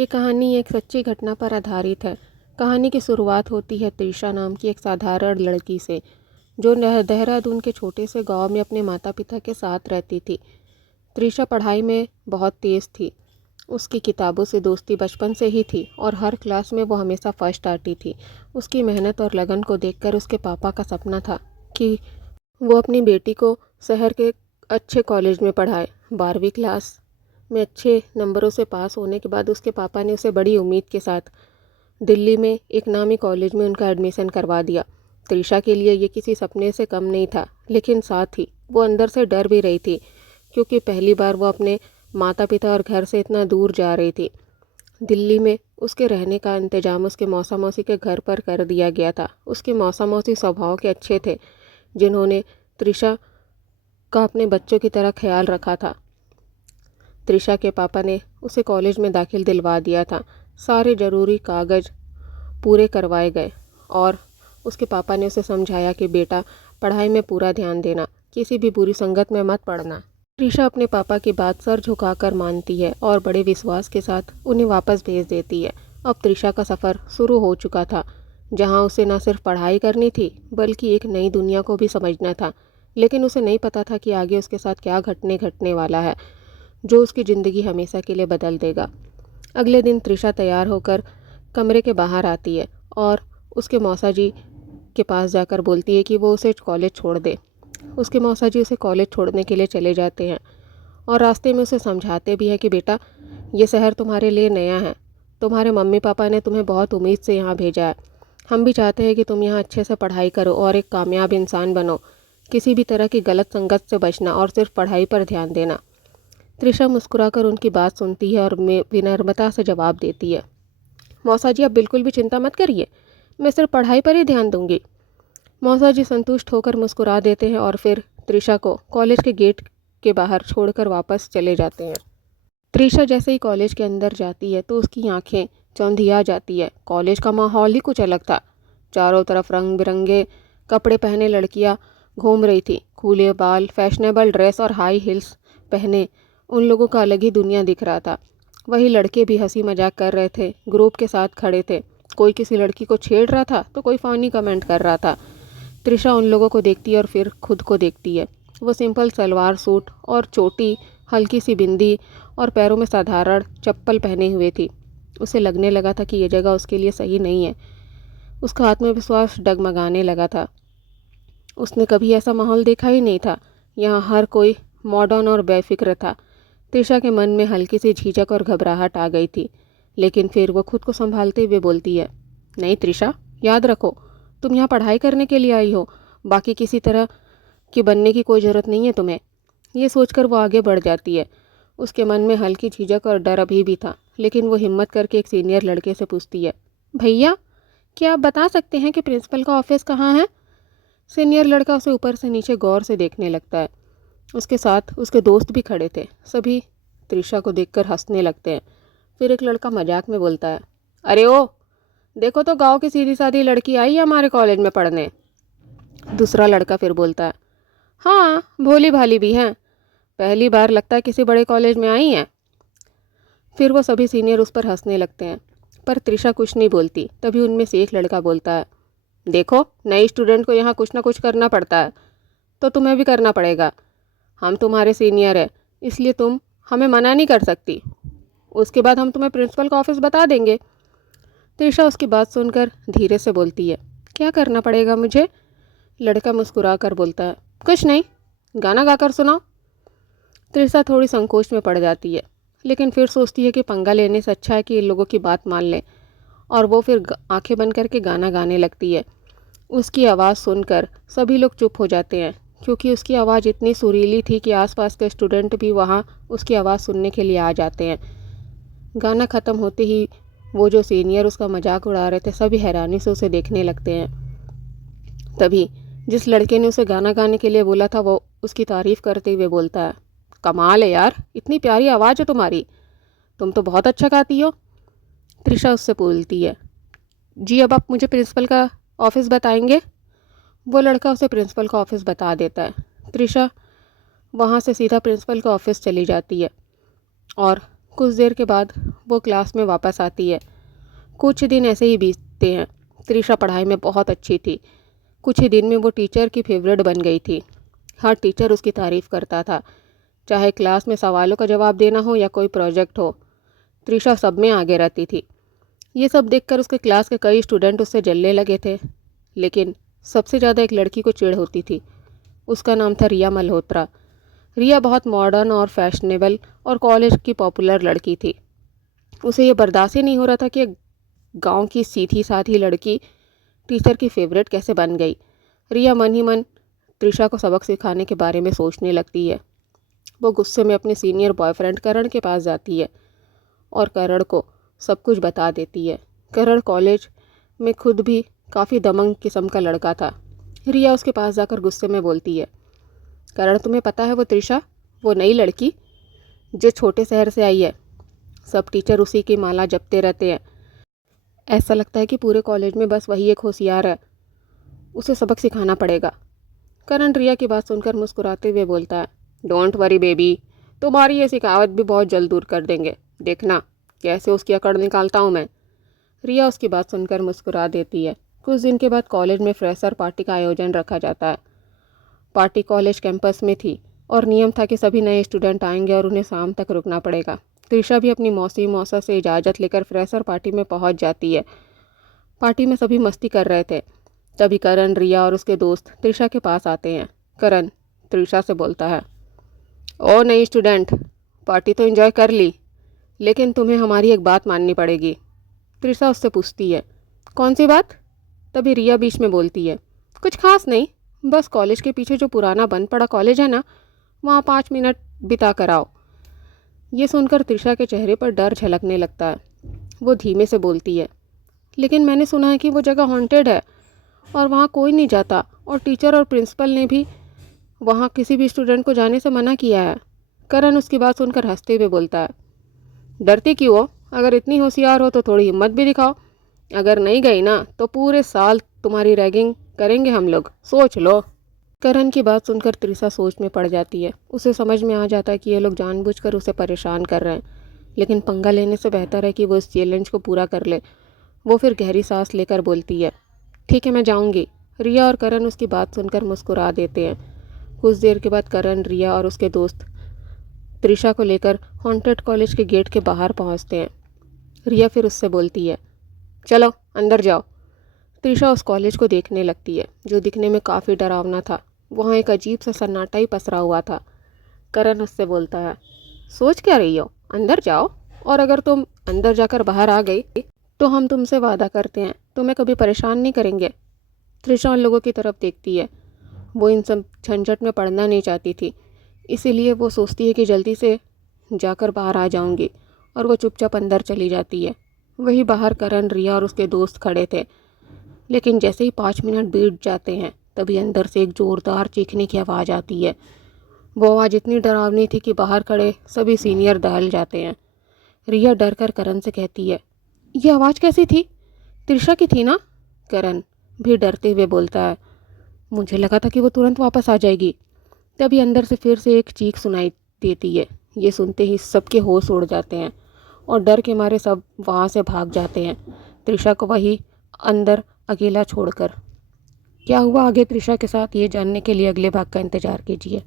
ये कहानी एक सच्ची घटना पर आधारित है। कहानी की शुरुआत होती है त्रिशा नाम की एक साधारण लड़की से, जो देहरादून के छोटे से गांव में अपने माता पिता के साथ रहती थी। त्रिशा पढ़ाई में बहुत तेज़ थी। उसकी किताबों से दोस्ती बचपन से ही थी और हर क्लास में वो हमेशा फर्स्ट आती थी। उसकी मेहनत और लगन को देखकर उसके पापा का सपना था कि वो अपनी बेटी को शहर के अच्छे कॉलेज में पढ़ाए। 12वीं क्लास में अच्छे नंबरों से पास होने के बाद उसके पापा ने उसे बड़ी उम्मीद के साथ दिल्ली में एक नामी कॉलेज में उनका एडमिशन करवा दिया। त्रिशा के लिए ये किसी सपने से कम नहीं था, लेकिन साथ ही वो अंदर से डर भी रही थी, क्योंकि पहली बार वो अपने माता पिता और घर से इतना दूर जा रही थी। दिल्ली में उसके रहने का इंतजाम उसके मौसा मौसी के घर पर कर दिया गया था। उसके मौसा मौसी स्वभाव के अच्छे थे, जिन्होंने त्रिशा का अपने बच्चों की तरह ख्याल रखा था। त्रिशा के पापा ने उसे कॉलेज में दाखिल दिलवा दिया था। सारे ज़रूरी कागज़ पूरे करवाए गए और उसके पापा ने उसे समझाया कि बेटा, पढ़ाई में पूरा ध्यान देना, किसी भी बुरी संगत में मत पड़ना। त्रिशा अपने पापा की बात सर झुकाकर मानती है और बड़े विश्वास के साथ उन्हें वापस भेज देती है। अब त्रिशा का सफ़र शुरू हो चुका था, जहाँ उसे न सिर्फ पढ़ाई करनी थी बल्कि एक नई दुनिया को भी समझना था। लेकिन उसे नहीं पता था कि आगे उसके साथ क्या घटने वाला है, जो उसकी ज़िंदगी हमेशा के लिए बदल देगा। अगले दिन त्रिशा तैयार होकर कमरे के बाहर आती है और उसके मौसा जी के पास जाकर बोलती है कि वो उसे कॉलेज छोड़ दे। उसके मौसा जी उसे कॉलेज छोड़ने के लिए चले जाते हैं और रास्ते में उसे समझाते भी हैं कि बेटा, ये शहर तुम्हारे लिए नया है। तुम्हारे मम्मी पापा ने तुम्हें बहुत उम्मीद से यहाँ भेजा है। हम भी चाहते हैं कि तुम यहाँ अच्छे से पढ़ाई करो और एक कामयाब इंसान बनो। किसी भी तरह की गलत संगत से बचना और सिर्फ पढ़ाई पर ध्यान देना। त्रिशा मुस्कुराकर उनकी बात सुनती है और विनम्रता से जवाब देती है, मौसा जी, आप बिल्कुल भी चिंता मत करिए, मैं सिर्फ पढ़ाई पर ही ध्यान दूंगी। मौसा जी संतुष्ट होकर मुस्कुरा देते हैं और फिर त्रिशा को कॉलेज के गेट के बाहर छोड़कर वापस चले जाते हैं। त्रिशा जैसे ही कॉलेज के अंदर जाती है तो उसकी आंखें चौंधिया जाती है। कॉलेज का माहौल ही कुछ अलग था। चारों तरफ रंग बिरंगे कपड़े पहने लड़कियां घूम रही थी। खुले बाल, फैशनेबल ड्रेस और हाई हील्स पहने उन लोगों का अलग ही दुनिया दिख रहा था। वही लड़के भी हंसी मजाक कर रहे थे, ग्रुप के साथ खड़े थे। कोई किसी लड़की को छेड़ रहा था तो कोई फ़नी कमेंट कर रहा था। त्रिशा उन लोगों को देखती है और फिर खुद को देखती है। वो सिंपल सलवार सूट और चोटी, हल्की सी बिंदी और पैरों में साधारण चप्पल पहने हुए थी। उसे लगने लगा था कि ये जगह उसके लिए सही नहीं है। उसका आत्मविश्वास डगमगाने लगा था। उसने कभी ऐसा माहौल देखा ही नहीं था। यहाँ हर कोई मॉडर्न और बेफिक्र था। त्रिशा के मन में हल्की सी झिझक और घबराहट आ गई थी, लेकिन फिर वो खुद को संभालते हुए बोलती है, नहीं त्रिशा, याद रखो, तुम यहाँ पढ़ाई करने के लिए आई हो। बाकी किसी तरह की बनने की कोई ज़रूरत नहीं है तुम्हें। ये सोचकर वो आगे बढ़ जाती है। उसके मन में हल्की झिझक और डर अभी भी था, लेकिन वो हिम्मत करके एक सीनियर लड़के से पूछती है, भैया, क्या आप बता सकते हैं कि प्रिंसिपल का ऑफिस कहाँ है? सीनियर लड़का उसे ऊपर से नीचे गौर से देखने लगता है। उसके साथ उसके दोस्त भी खड़े थे। सभी त्रिशा को देखकर हंसने लगते हैं। फिर एक लड़का मजाक में बोलता है, अरे ओ, देखो तो गांव की सीधी सादी लड़की आई है हमारे कॉलेज में पढ़ने। दूसरा लड़का फिर बोलता है, हाँ, भोली भाली भी हैं, पहली बार लगता है किसी बड़े कॉलेज में आई हैं। फिर वो सभी सीनियर उस पर हंसने लगते हैं, पर त्रिशा कुछ नहीं बोलती। तभी उनमें से एक लड़का बोलता है, देखो, नई स्टूडेंट को यहाँ कुछ ना कुछ करना पड़ता है, तो तुम्हें भी करना पड़ेगा। हम तुम्हारे सीनियर हैं, इसलिए तुम हमें मना नहीं कर सकती। उसके बाद हम तुम्हें प्रिंसिपल का ऑफिस बता देंगे। त्रिशा उसकी बात सुनकर धीरे से बोलती है, क्या करना पड़ेगा मुझे? लड़का मुस्कुरा कर बोलता है, कुछ नहीं, गाना गाकर सुनाओ। त्रिशा थोड़ी संकोच में पड़ जाती है, लेकिन फिर सोचती है कि पंगा लेने से अच्छा है कि इन लोगों की बात मान ले, और वो फिर आंखें बंद करके गाना गाने लगती है। उसकी आवाज़ सुनकर सभी लोग चुप हो जाते हैं, क्योंकि उसकी आवाज़ इतनी सुरीली थी कि आसपास के स्टूडेंट भी वहाँ उसकी आवाज़ सुनने के लिए आ जाते हैं। गाना ख़त्म होते ही वो जो सीनियर उसका मजाक उड़ा रहे थे, सभी हैरानी से उसे देखने लगते हैं। तभी जिस लड़के ने उसे गाना गाने के लिए बोला था, वो उसकी तारीफ़ करते हुए बोलता है, कमाल है यार, इतनी प्यारी आवाज़ है तुम्हारी, तुम तो बहुत अच्छा गाती हो। त्रिशा उससे बोलती है, जी, अब आप मुझे प्रिंसिपल का ऑफिस बताएंगे? वो लड़का उसे प्रिंसिपल का ऑफिस बता देता है। त्रिशा वहाँ से सीधा प्रिंसिपल का ऑफिस चली जाती है और कुछ देर के बाद वो क्लास में वापस आती है। कुछ दिन ऐसे ही बीतते हैं। त्रिशा पढ़ाई में बहुत अच्छी थी। कुछ ही दिन में वो टीचर की फेवरेट बन गई थी। हर टीचर उसकी तारीफ़ करता था, चाहे क्लास में सवालों का जवाब देना हो या कोई प्रोजेक्ट हो। त्रिशा सब में आगे रहती थी। ये सब देखकर उसके क्लास के कई स्टूडेंट उससे जलने लगे थे, लेकिन सबसे ज़्यादा एक लड़की को चिढ़ होती थी। उसका नाम था रिया मल्होत्रा। रिया बहुत मॉडर्न और फैशनेबल और कॉलेज की पॉपुलर लड़की थी। उसे ये बर्दाश्त ही नहीं हो रहा था कि गांव की सीधी साधी लड़की टीचर की फेवरेट कैसे बन गई। रिया मन ही मन त्रिशा को सबक सिखाने के बारे में सोचने लगती है। वो गुस्से में अपने सीनियर बॉयफ्रेंड करण के पास जाती है और करण को सब कुछ बता देती है। करण कॉलेज में खुद भी काफ़ी दमंग किस्म का लड़का था। रिया उसके पास जाकर गुस्से में बोलती है, करण तुम्हें पता है वो त्रिशा, वो नई लड़की जो छोटे शहर से आई है, सब टीचर उसी की माला जपते रहते हैं। ऐसा लगता है कि पूरे कॉलेज में बस वही एक होशियार है, उसे सबक सिखाना पड़ेगा। करण रिया की बात सुनकर मुस्कुराते हुए बोलता है, डोंट वरी बेबी, तुम्हारी ये सिखावत भी बहुत जल्द दूर कर देंगे, देखना कैसे उसकी अकड़ निकालता हूँ मैं। रिया उसकी बात सुनकर मुस्कुरा देती है। कुछ दिन के बाद कॉलेज में फ्रेशर पार्टी का आयोजन रखा जाता है। पार्टी कॉलेज कैंपस में थी और नियम था कि सभी नए स्टूडेंट आएंगे और उन्हें शाम तक रुकना पड़ेगा। त्रिशा भी अपनी मौसी मौसा से इजाज़त लेकर फ्रेशर पार्टी में पहुंच जाती है। पार्टी में सभी मस्ती कर रहे थे। तभी करण, रिया और उसके दोस्त त्रिशा के पास आते हैं। करण त्रिशा से बोलता है, ओ नई स्टूडेंट, पार्टी तो एंजॉय कर ली, लेकिन तुम्हें हमारी एक बात माननी पड़ेगी। त्रिशा उससे पूछती है, कौन सी बात? तभी रिया बीच में बोलती है, कुछ खास नहीं, बस कॉलेज के पीछे जो पुराना बंद पड़ा कॉलेज है ना, वहाँ 5 मिनट बिता कर आओ। ये सुनकर त्रिशा के चेहरे पर डर झलकने लगता है। वो धीमे से बोलती है, लेकिन मैंने सुना है कि वो जगह हॉन्टेड है और वहाँ कोई नहीं जाता, और टीचर और प्रिंसिपल ने भी वहाँ किसी भी स्टूडेंट को जाने से मना किया है। करण उसकी बात सुनकर हंसते हुए बोलता है, डरती क्यों हो? अगर इतनी होशियार हो तो थोड़ी हिम्मत भी दिखाओ। अगर नहीं गई ना तो पूरे साल तुम्हारी रैगिंग करेंगे हम लोग, सोच लो। करण की बात सुनकर त्रिशा सोच में पड़ जाती है। उसे समझ में आ जाता है कि ये लोग जानबूझकर उसे परेशान कर रहे हैं, लेकिन पंगा लेने से बेहतर है कि वो इस चैलेंज को पूरा कर ले। वो फिर गहरी सांस लेकर बोलती है, ठीक है मैं जाऊंगी। रिया और करण उसकी बात सुनकर मुस्कुरा देते हैं। कुछ देर के बाद करण, रिया और उसके दोस्त त्रिशा को लेकर हॉन्टेड कॉलेज के गेट के बाहर पहुंचते हैं। रिया फिर उससे बोलती है, चलो अंदर जाओ। त्रिशा उस कॉलेज को देखने लगती है, जो दिखने में काफ़ी डरावना था। वहाँ एक अजीब सा सन्नाटा ही पसरा हुआ था। करण उससे बोलता है, सोच क्या रही हो, अंदर जाओ, और अगर तुम अंदर जाकर बाहर आ गई तो हम तुमसे वादा करते हैं तुम्हें कभी परेशान नहीं करेंगे। त्रिशा उन लोगों की तरफ देखती है। वो इन सब झंझट में पड़ना नहीं चाहती थी, इसीलिए वो सोचती है कि जल्दी से जाकर बाहर आ जाऊंगी, और वो चुपचाप अंदर चली जाती है। वहीं बाहर करण, रिया और उसके दोस्त खड़े थे, लेकिन जैसे ही 5 मिनट बीत जाते हैं तभी अंदर से एक ज़ोरदार चीखने की आवाज़ आती है। वो आवाज़ इतनी डरावनी थी कि बाहर खड़े सभी सीनियर दहल जाते हैं। रिया डर कर करण से कहती है, ये आवाज़ कैसी थी? त्रिशा की थी ना? करण भी डरते हुए बोलता है, मुझे लगा था कि वो तुरंत वापस आ जाएगी। तभी अंदर से फिर से एक चीख सुनाई देती है। ये सुनते ही सबके होश उड़ जाते हैं और डर के मारे सब वहाँ से भाग जाते हैं, त्रिशा को वही अंदर अकेला छोड़कर। क्या हुआ आगे त्रिशा के साथ, ये जानने के लिए अगले भाग का इंतज़ार कीजिए।